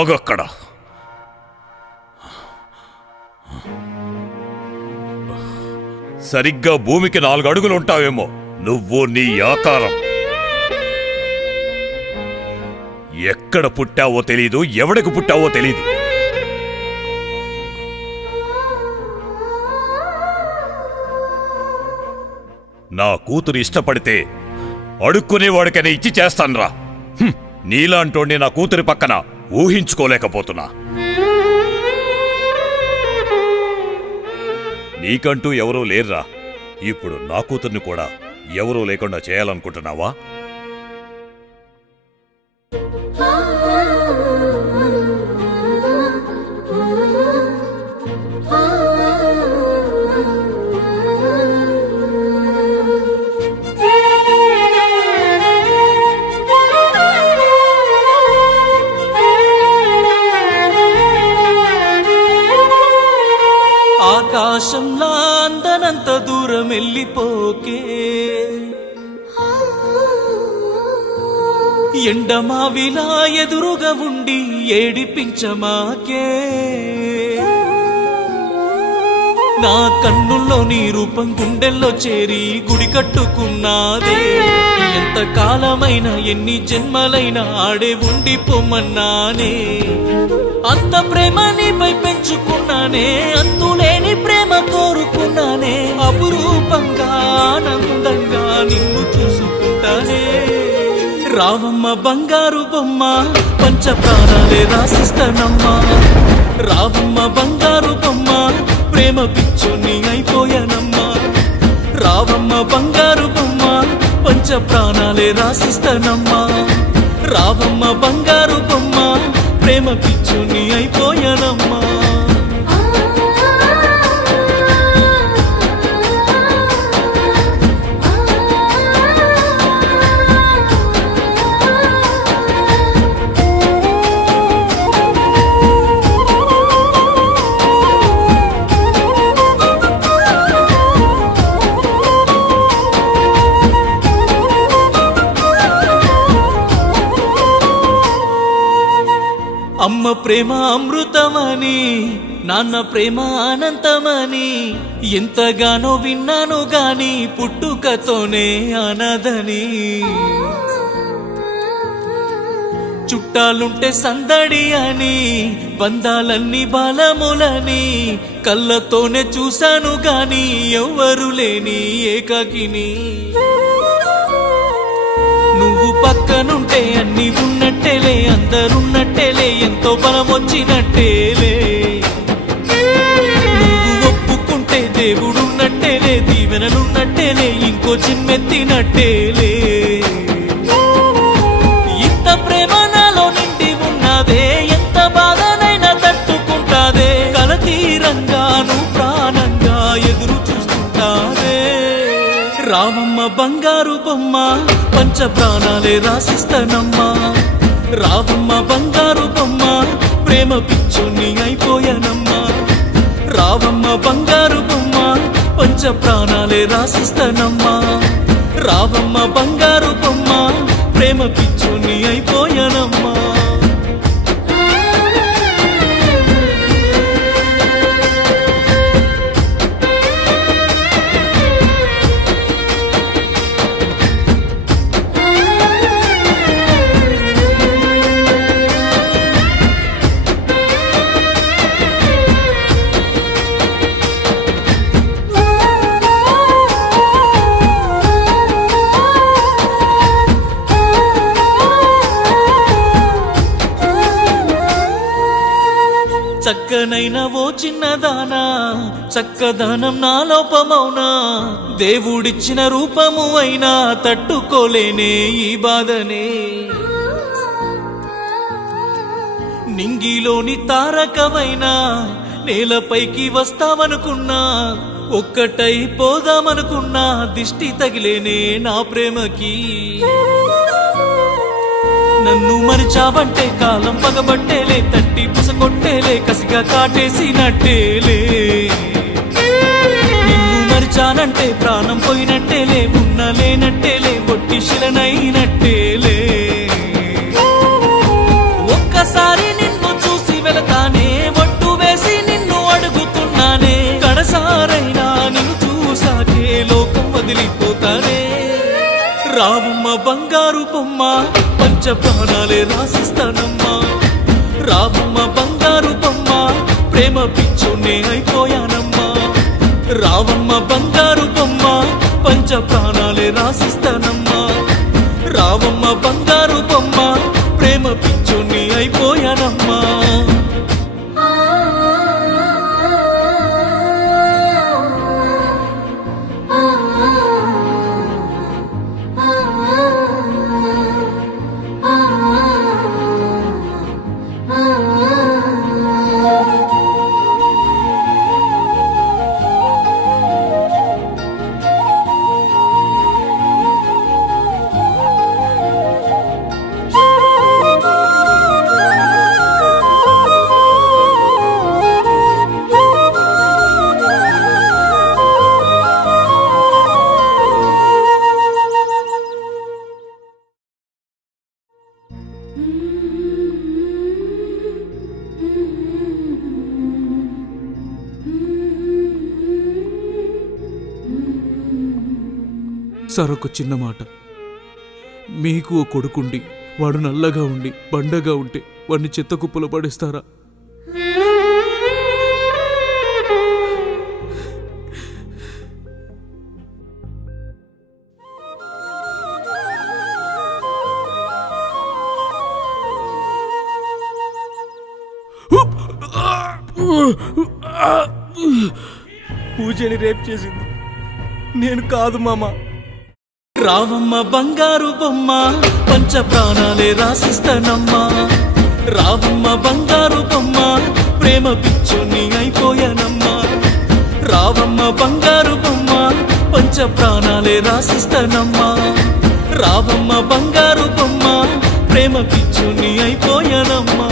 ఆగక్కడ. సరిగ్గా భూమికి 4 అడుగులుంటావేమో నువ్వు, నీ ఆకారం. ఎక్కడ పుట్టావో తెలీదు, ఎవడికి పుట్టావో తెలీదు. నా కూతురు ఇష్టపడితే అడుక్కునేవాడికైనా ఇచ్చి చేస్తాన్రా. నీలాంటోండి నా కూతురి పక్కన ఊహించుకోలేకపోతున్నా. నీకంటూ ఎవరూ లేర్రా. ఇప్పుడు నా కూతుర్ని కూడా ఎవరూ లేకుండా చేయాలనుకుంటున్నావా? ఆకాశంలా అందనంత దూరం వెళ్ళిపోకే, ఎండమావిలా ఎదురుగా ఉండి ఏడిపించమాకే. నా కన్నుల్లో నీ రూపం గుండెల్లో చేరి గుడి కట్టుకున్నాదే. ఎంత కాలమైనా ఎన్ని జన్మలైనా ఆడే ఉండిపోమన్నానే. అంత ప్రేమ నీపై పెంచుకున్నానే, అంతులేని ప్రేమ కోరుకున్నానే. అపురూపంగా ఆనందంగా నిన్ను చూసుకుంటానే. రావమ్మ బంగారు బొమ్మ, పంచ ప్రాణాలే రాసిస్తానమ్మా. రావమ్మ బంగారు బొమ్మ, ప్రేమ పిచ్చోని అయిపోయానమ్మా. రావమ్మ బంగారు బొమ్మ, పంచ ప్రాణాలే రాసిస్తానమ్మా. రావమ్మ బంగారు బొమ్మ, ప్రేమ పిచ్చోని అయిపోయానమ్మా. అమ్మ ప్రేమ అమృతమని, నాన్న ప్రేమ అనంతమని ఎంతగానో విన్నాను గాని పుట్టుకతోనే అనాథని. చుట్టాలుంటే సందడి అని, బంధాలన్నీ బలములని కళ్ళతోనే చూశాను గాని ఎవ్వరు లేని ఏకాకిని. నువ్వు పక్కనుంటే అన్ని ఉన్నట్టేలే, అందరున్నట్టేలే, ఎంతో బలం వచ్చినట్టేలే. నువ్వు ఒప్పుకుంటే దేవుడున్నట్టేలే, దీవెనలున్నట్టేలే, ఇంకో చిమ్మెత్తినట్టేలే. ఇంత ప్రేమ నాలో నిండి ఉన్నదే, ఎంత బాధనైనా తట్టుకుంటాదే. కలతీరంగా నువ్వు ప్రాణంగా ఎదురు చూస్తుంటాదే. రావమ్మ బంగారు బొమ్మ, పంచ ప్రాణాలే రాసిస్తానమ్మా. రావమ్మ బంగారు బొమ్మ, ప్రేమ పిచ్చోని అయిపోయానమ్మా. రావమ్మ బంగారు బొమ్మ, పంచ ప్రాణాలే రాసిస్తానమ్మా. రావమ్మ బంగారు బొమ్మ, ప్రేమ పిచ్చోని అయిపోయానమ్మా. చక్కనైనా ఓ చిన్నదానా, చక్కదనం నా లోపమౌనా. దేవుడిచ్చిన రూపము అయినా తట్టుకోలేనే ఈ బాధనే. నింగిలోని తారకవైనా నేలపైకి వస్తావనుకున్నా, ఒక్కటై పోదామనుకున్నా దిష్టి తగిలేనే నా ప్రేమకి. నన్ను మరిచావంటే కాలం పగబట్టేలే, తట్టి పుసకొట్టేలే, కసిగా కాటేసినట్టేలే. నిన్ను మరిచానంటే ప్రాణం పోయినట్టేలే, ఉన్నలేనట్టేలే, ఒట్టి శిలనైనట్టేలే. ఒక్కసారి నిన్ను రావమ్మ బంగారు బొమ్మ పంచ ప్రాణాలే రాసిస్తానమ్మా రావమ్మ బంగారు బొమ్మ ప్రేమ పిచ్చోనే అయిపోయానమ్మా రావమ్మ బంగారు బొమ్మ పంచ ప్రాణాలే రాసిస్తానమ్మా రావమ్మ బంగారు బొమ్మ ప్రేమ పిచ్చోని అయిపోయానమ్మా సార్, ఒక చిన్న మాట. మీకు ఓ కొడుకుండి వాడు నల్లగా ఉండి బండగా ఉంటే వాడిని చెత్త కుప్పలో పడేస్తారా? పూజని రేప్ చేసింది నేను కాదు మామా. రావమ్మ బంగారు బొమ్మ పంచ ప్రాణాలే రాసిస్తానమ్మా రావమ్మ బంగారు బొమ్మ ప్రేమ పిచ్చోని అయిపోయానమ్మా రావమ్మ బంగారు బొమ్మ పంచ ప్రాణాలే రాసిస్తానమ్మా రావమ్మ బంగారు బొమ్మ ప్రేమ పిచ్చోని అయిపోయానమ్మా